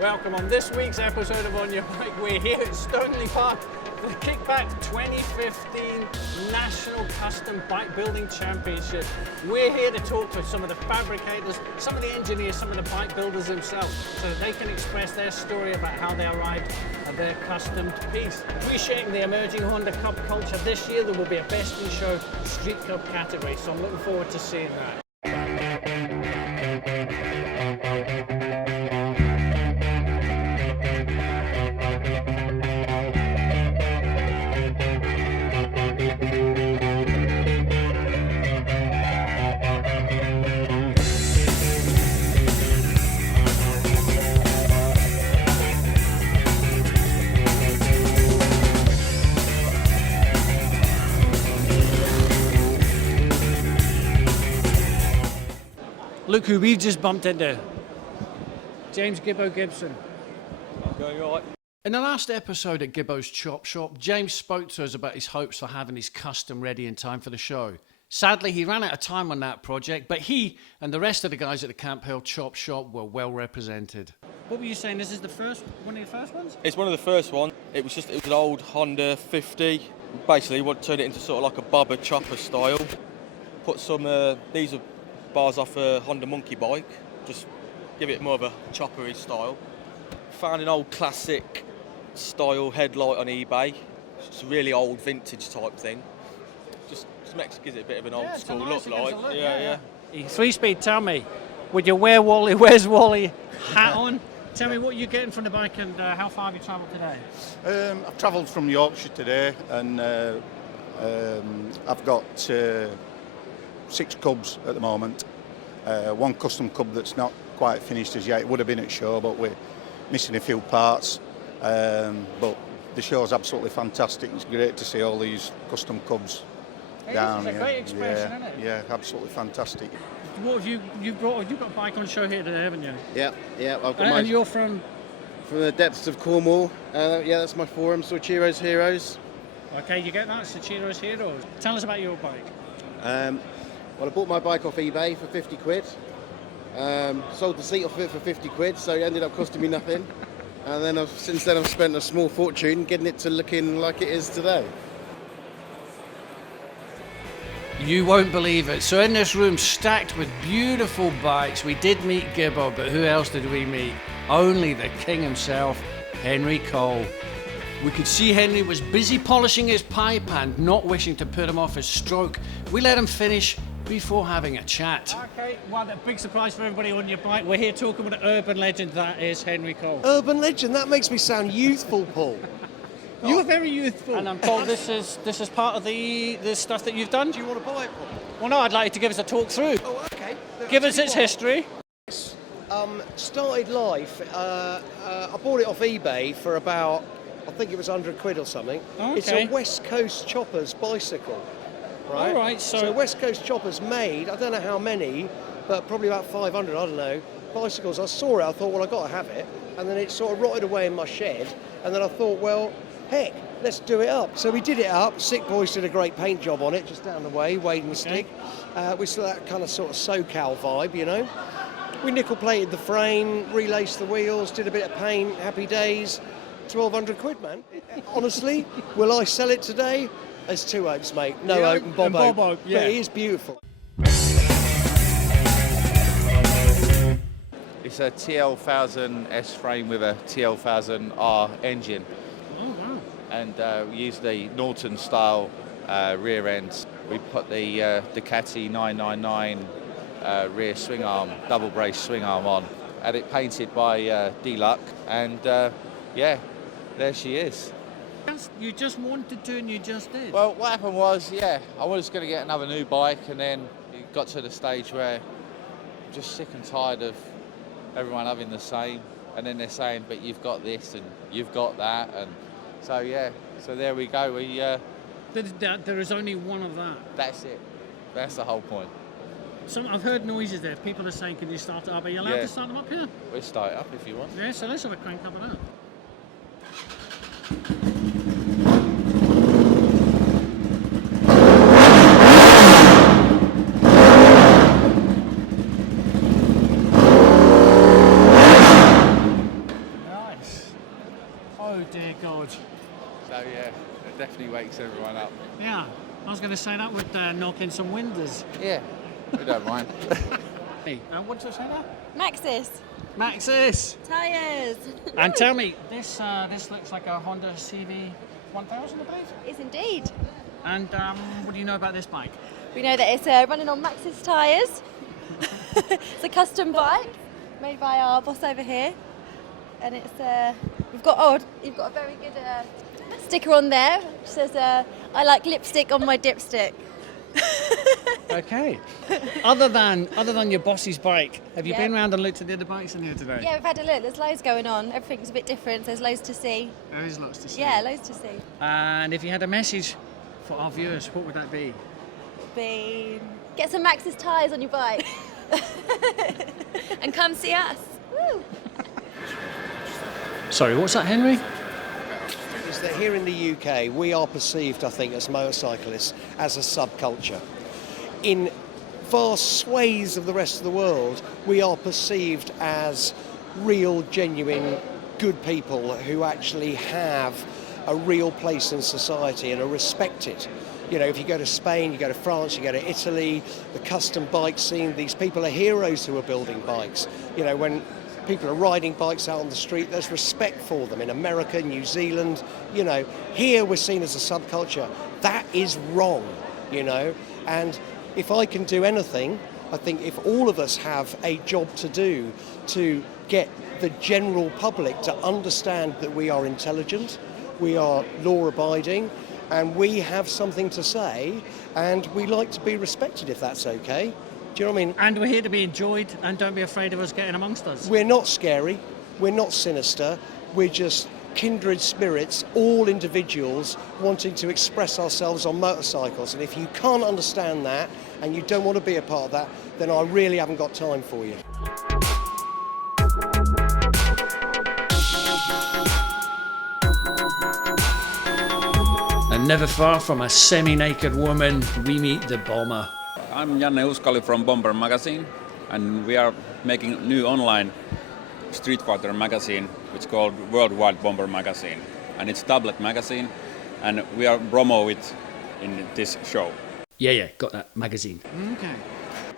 Welcome on this week's episode of On Your Bike. We're here at Stoneleigh Park for the Kickback 2015 National Custom Bike Building Championship. We're here to talk to some of the fabricators, some of the engineers, some of the bike builders themselves, so that they can express their story about how they arrived at their custom piece. Appreciating the emerging Honda Cup culture, this year there will be a Best in Show Street Cub category, so I'm looking forward to seeing that. Look who we've just bumped into. James Gibbo Gibson. Okay, you all right? In the last episode at Gibbo's Chop Shop, James spoke to us about his hopes for having his custom ready in time for the show. Sadly, he ran out of time on that project, but he and the rest of the guys at the Camp Hill Chop Shop were well represented. What were you saying? This is the first, one of the first ones? It's one of the first ones. It was an old Honda 50. Basically, want to turn it into sort of like a bobber chopper style. Put some these are bars off a Honda Monkey bike, just give it more of a choppery style. Found an old classic style headlight on eBay. It's a really old vintage type thing. Just gives it a bit of an old school look, like. Yeah. 3-speed, tell me, with your Where's Wally hat on, tell me what you're getting from the bike and how far have you travelled today? I've travelled from Yorkshire today, and I've got 6 cubs at the moment. One custom cub that's not quite finished as yet. It would have been at show, but we're missing a few parts. But the show's absolutely fantastic. It's great to see all these custom cubs down here. It's a great expression, isn't it? Yeah, absolutely fantastic. What have you brought? You've got a bike on show here today, haven't you? Yeah. I've got And you're from the depths of Cornwall. Yeah, that's my forum. Soichiro's Heroes. Okay, you get that. Soichiro's Heroes. Tell us about your bike. Well, I bought my bike off eBay for 50 quid. Sold the seat off it for 50 quid, so it ended up costing me nothing. And then since then I've spent a small fortune getting it to looking like it is today. You won't believe it. So in this room stacked with beautiful bikes, we did meet Gibbo, but who else did we meet? Only the king himself, Henry Cole. We could see Henry was busy polishing his pipe and not wishing to put him off his stroke. We let him finish before having a chat. Okay, well, a big surprise for everybody on your bike. We're here talking with an urban legend that is Henry Cole. Urban legend? That makes me sound youthful, Paul. You're very youthful. And I'm told this is part of the stuff that you've done. Do you want to buy it, Paul? Well, no, I'd like you to give us a talk through. Oh, okay. Give us its history. Started life, I bought it off eBay for about, I think it was 100 quid or something. Okay. It's a West Coast Choppers bicycle, right? All right, so West Coast Choppers made, I don't know how many, but probably about 500, I don't know, bicycles. I saw it, I thought, well, I've got to have it. And then it sort of rotted away in my shed. And then I thought, well, heck, let's do it up. So we did it up. Sick Boys did a great paint job on it, just down the way, Wade and Stick. We saw that kind of sort of SoCal vibe, you know. We nickel plated the frame, relaced the wheels, did a bit of paint, happy days. 1,200 quid, man. Honestly, will I sell it today? There's 2 oaks, mate. No oak and Bob oak. Yeah. But it is beautiful. It's a TL1000 S frame with a TL1000R engine. Oh, wow. And we use the Norton style rear ends. We put the Ducati 999 rear swing arm, double brace swing arm on. Had it painted by D-Luck, and yeah, there she is. You just wanted to and you just did. Well, what happened was, I was going to get another new bike, and then it got to the stage where I'm just sick and tired of everyone having the same, and then they're saying, but you've got this and you've got that, and so so there we go. There is only one of that. That's it. That's the whole point. So I've heard noises there. People are saying, can you start it up? Are you allowed to start them up here? We'll start it up if you want. Yeah, so let's have a crank up of that. dear God. So yeah, it definitely wakes everyone up. Yeah, I was going to say that would knock in some windows. Yeah, we don't mind. Hey, what's it say there? Maxis. Maxis! Tyres. And tell me, this looks like a Honda CV 1000, I believe? Is indeed. And what do you know about this bike? We know that it's running on Maxis tyres. It's a custom bike made by our boss over here. And it's, you've got a very good sticker on there which says, I like lipstick on my dipstick. Okay. Other than your boss's bike, have you been around and looked at the other bikes in here today? Yeah, we've had a look. There's loads going on. Everything's a bit different. There's loads to see. There is lots to see. Yeah, loads to see. And if you had a message for our viewers, what would that be? Get some Maxis tyres on your bike. And come see us. Woo! Sorry, what's that, Henry? Is that here in the UK, we are perceived, I think, as motorcyclists, as a subculture. In vast swathes of the rest of the world, we are perceived as real, genuine, good people who actually have a real place in society and are respected. You know, if you go to Spain, you go to France, you go to Italy, the custom bike scene, these people are heroes who are building bikes. You know, when people are riding bikes out on the street, there's respect for them. In America, New Zealand, you know, here we're seen as a subculture. That is wrong, you know, and if I can do anything, I think if all of us have a job to do to get the general public to understand that we are intelligent, we are law-abiding, and we have something to say, and we like to be respected if that's okay. Do you know what I mean? And we're here to be enjoyed, and don't be afraid of us getting amongst us. We're not scary, we're not sinister, we're just kindred spirits, all individuals wanting to express ourselves on motorcycles. And if you can't understand that, and you don't want to be a part of that, then I really haven't got time for you. And never far from a semi-naked woman, we meet the bomber. I'm Janne Uskali from Bomber Magazine, and we are making a new online street fighter magazine, which is called Worldwide Bomber Magazine, and it's a tablet magazine, and we are promo it in this show. Yeah, got that magazine. Okay.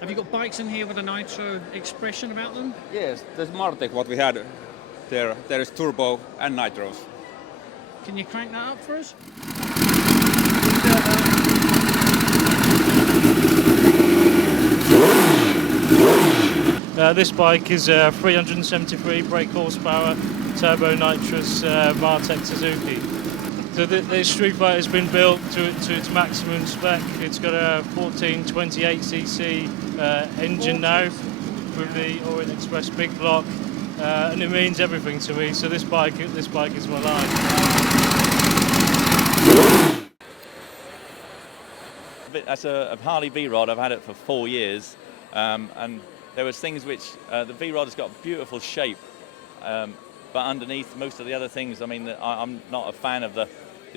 Have you got bikes in here with a nitro expression about them? Yes, there's Martech, what we had there. There is turbo and nitros. Can you crank that up for us? This bike is 373 brake horsepower, turbo nitrous Martech Suzuki. So this street bike has been built to its maximum spec. It's got a 1428cc engine now with the Orient Express big block, and it means everything to me. So this bike is my life. That's a Harley V-Rod. I've had it for 4 years, and there was things which the V-Rod has got a beautiful shape, but underneath most of the other things, I mean, I'm not a fan of the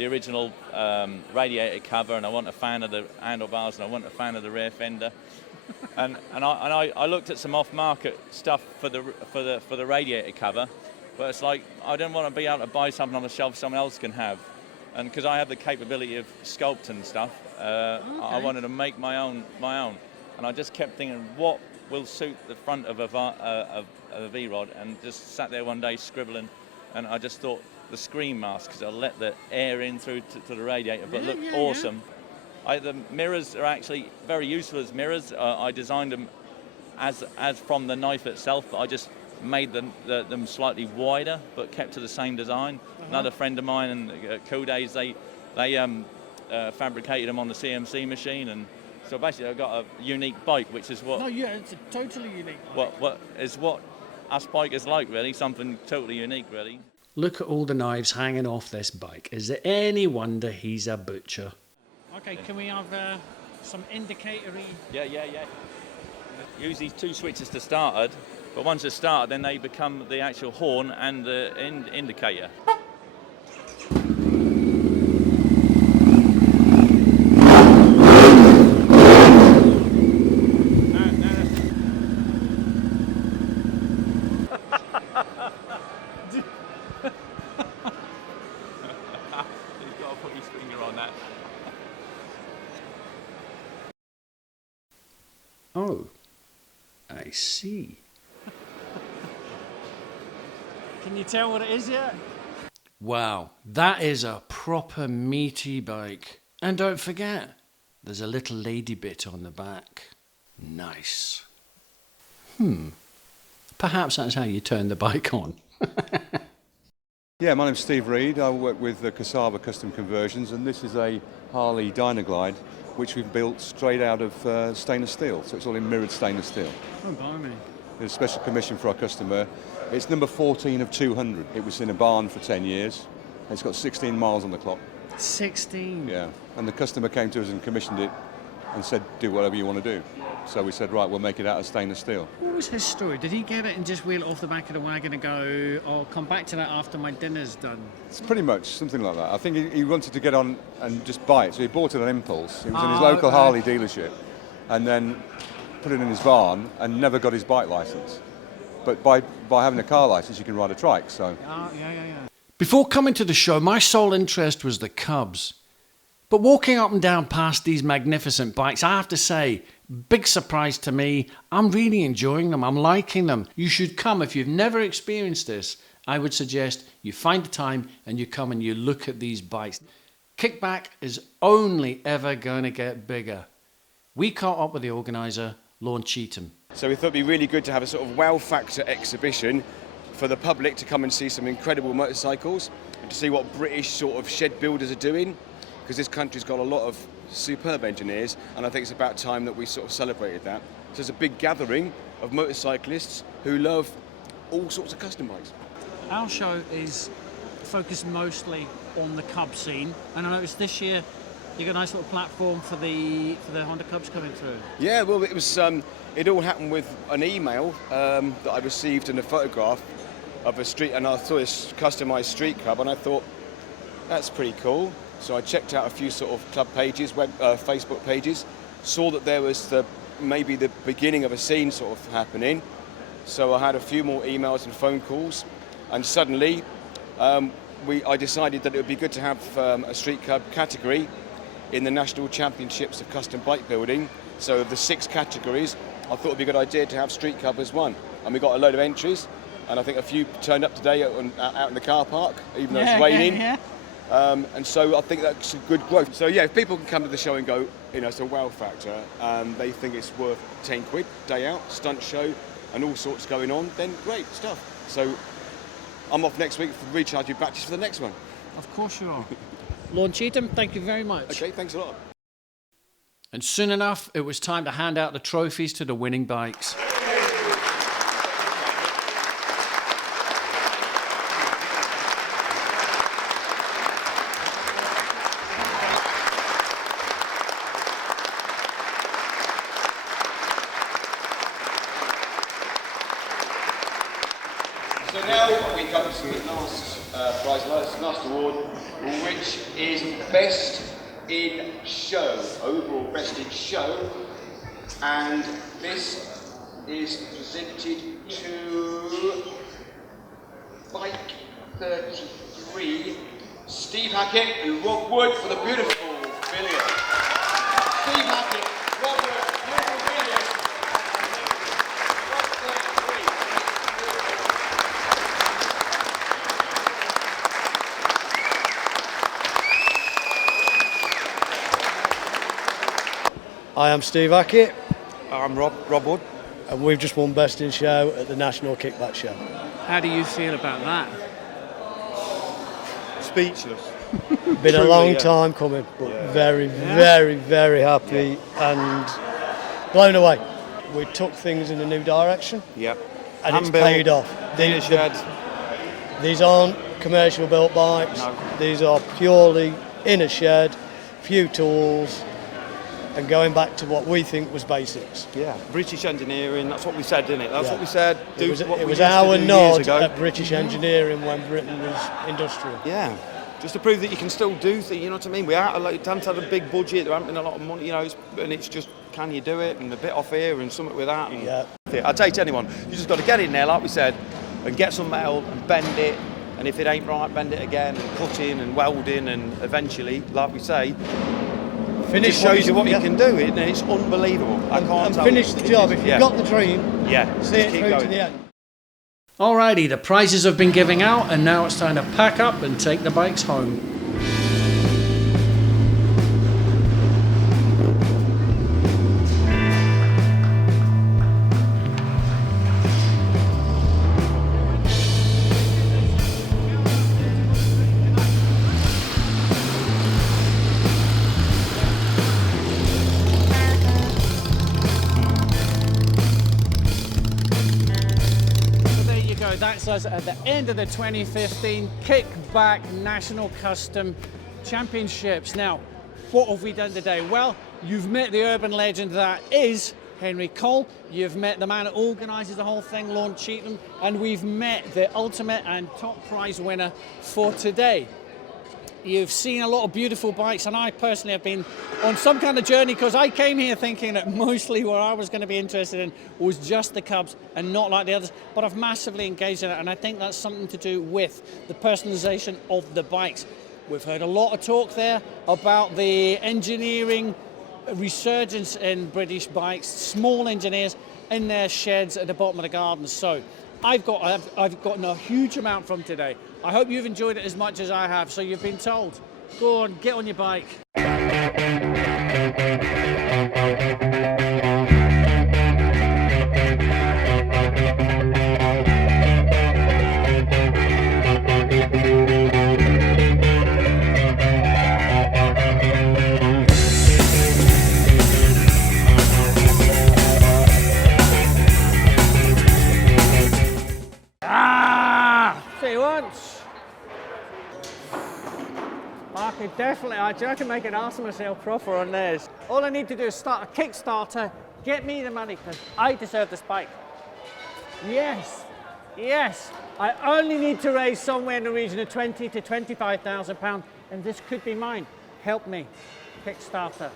original radiator cover, and I wasn't a fan of the handlebars, and I wasn't a fan of the rear fender. and I looked at some off-market stuff for the radiator cover, but it's like I didn't want to be able to buy something on the shelf someone else can have, and because I have the capability of sculpt and stuff, I wanted to make my own, and I just kept thinking, what will suit the front of a V-Rod, and just sat there one day scribbling, and I just thought the screen mask, because it'll let the air in through to the radiator, but look awesome. The mirrors are actually very useful as mirrors. I designed them as from the knife itself, but I just made them slightly wider, but kept to the same design. Another friend of mine, and Cool Days, they fabricated them on the CMC machine, and so basically I've got a unique bike, which is what. No, yeah, it's a totally unique bike. What us bikers like, really, something totally unique, really. Look at all the knives hanging off this bike. Is it any wonder he's a butcher? Okay, can we have some indicatory? Yeah. Use these two switches to start it, but once it's started, then they become the actual horn and the indicator. see. Can you tell what it is yet? Wow, that is a proper meaty bike. And don't forget, there's a little lady bit on the back. Nice. Perhaps that's how you turn the bike on. Yeah, my name's Steve Reed. I work with Cassava Custom Conversions, and this is a Harley Dyna Glide, which we've built straight out of stainless steel. So it's all in mirrored stainless steel. Oh, blimey. There's a special commission for our customer. It's number 14 of 200. It was in a barn for 10 years. It's got 16 miles on the clock. 16? Yeah, and the customer came to us and commissioned it and said, do whatever you want to do. So we said, right, we'll make it out of stainless steel. What was his story? Did he get it and just wheel it off the back of the wagon and go, I'll come back to that after my dinner's done? It's pretty much something like that. I think he wanted to get on and just buy it, so he bought it on impulse. He was in his local Harley dealership and then put it in his barn and never got his bike license. But by having a car license, you can ride a trike, so... Yeah. Before coming to the show, my sole interest was the Cubs. But walking up and down past these magnificent bikes, I have to say, big surprise to me, I'm really enjoying them, I'm liking them. You should come. If you've never experienced this, I would suggest you find the time and you come and you look at these bikes. Kickback is only ever going to get bigger. We caught up with the organiser, Lorne Cheetham. So we thought it'd be really good to have a sort of wow factor exhibition for the public to come and see some incredible motorcycles and to see what British sort of shed builders are doing, because this country's got a lot of superb engineers, and I think it's about time that we sort of celebrated that. So it's a big gathering of motorcyclists who love all sorts of custom bikes. Our show is focused mostly on the Cub scene, and I noticed this year you got a nice little platform for the Honda Cubs coming through. Yeah, well, it was it all happened with an email that I received and a photograph of a street, and I saw this customised street Cub, and I thought that's pretty cool. So I checked out a few sort of club pages, Facebook pages, saw that there was maybe the beginning of a scene sort of happening. So I had a few more emails and phone calls, and suddenly I decided that it would be good to have a street Cub category in the National Championships of Custom Bike Building. So of the 6 categories, I thought it would be a good idea to have street Cub as one. And we got a load of entries, and I think a few turned up today out in the car park, even though it's raining. Yeah. And so I think that's a good growth. So yeah, if people can come to the show and go, it's a wow factor, and they think it's worth 10 quid, day out, stunt show, and all sorts going on, then great stuff. So I'm off next week for recharging batteries for the next one. Of course you are. Lorne Cheetham, thank you very much. Okay, thanks a lot. And soon enough, it was time to hand out the trophies to the winning bikes. So now we come to the last prize, last award, which is Best in Show, overall Best in Show, and this is presented to Bike 33, Steve Hackett and Rob Wood for the beautiful billiard. Steve Hackett, Rob Wood, beautiful billiard. I am Steve Hackett. I'm Rob Wood. And we've just won Best in Show at the National Kickback Show. How do you feel about that? Speechless. Been a Truly, long yeah. time coming, but very, very happy and blown away. We took things in a new direction. Yep. And it's Hand-built, paid off. inner shed. These aren't commercial built bikes. No. These are purely inner shed, few tools, and going back to what we think was basics. Yeah. British engineering, that's what we said, didn't it? That's Yeah. what we said. It was what we used our to do nod years ago. at British engineering when Britain was industrial. Yeah. Just to prove that you can still do things, you know what I mean? We haven't had a big budget, there haven't been a lot of money, and it's just, can you do it? And a bit off here and something with that. And Yeah. I'd say to anyone, you just got to get in there, like we said, and get some metal and bend it. And if it ain't right, bend it again and cut in and weld in, and eventually, like we say, It just shows you what you can do, and it's unbelievable. I can't tell finish you. the job. If you've got the dream, see it through to the end. Alrighty, the prizes have been giving out, and now it's time to pack up and take the bikes home. That's us at the end of the 2015 Kickback National Custom Championships. Now, what have we done today? Well, you've met the urban legend that is Henry Cole, you've met the man that organises the whole thing, Lorne Cheatham, and we've met the ultimate and top prize winner for today. You've seen a lot of beautiful bikes, and I personally have been on some kind of journey, because I came here thinking that mostly what I was going to be interested in was just the Cubs and not like the others, but I've massively engaged in it, and I think that's something to do with the personalisation of the bikes. We've heard a lot of talk there about the engineering resurgence in British bikes, small engineers in their sheds at the bottom of the garden. So I've gotten a huge amount from today. I hope you've enjoyed it as much as I have. So you've been told, go on, get on your bike. See once. I can make an ass of myself proper on this. All I need to do is start a Kickstarter, get me the money, because I deserve this bike. Yes, yes. I only need to raise somewhere in the region of £20,000 to £25,000, and this could be mine. Help me. Kickstarter.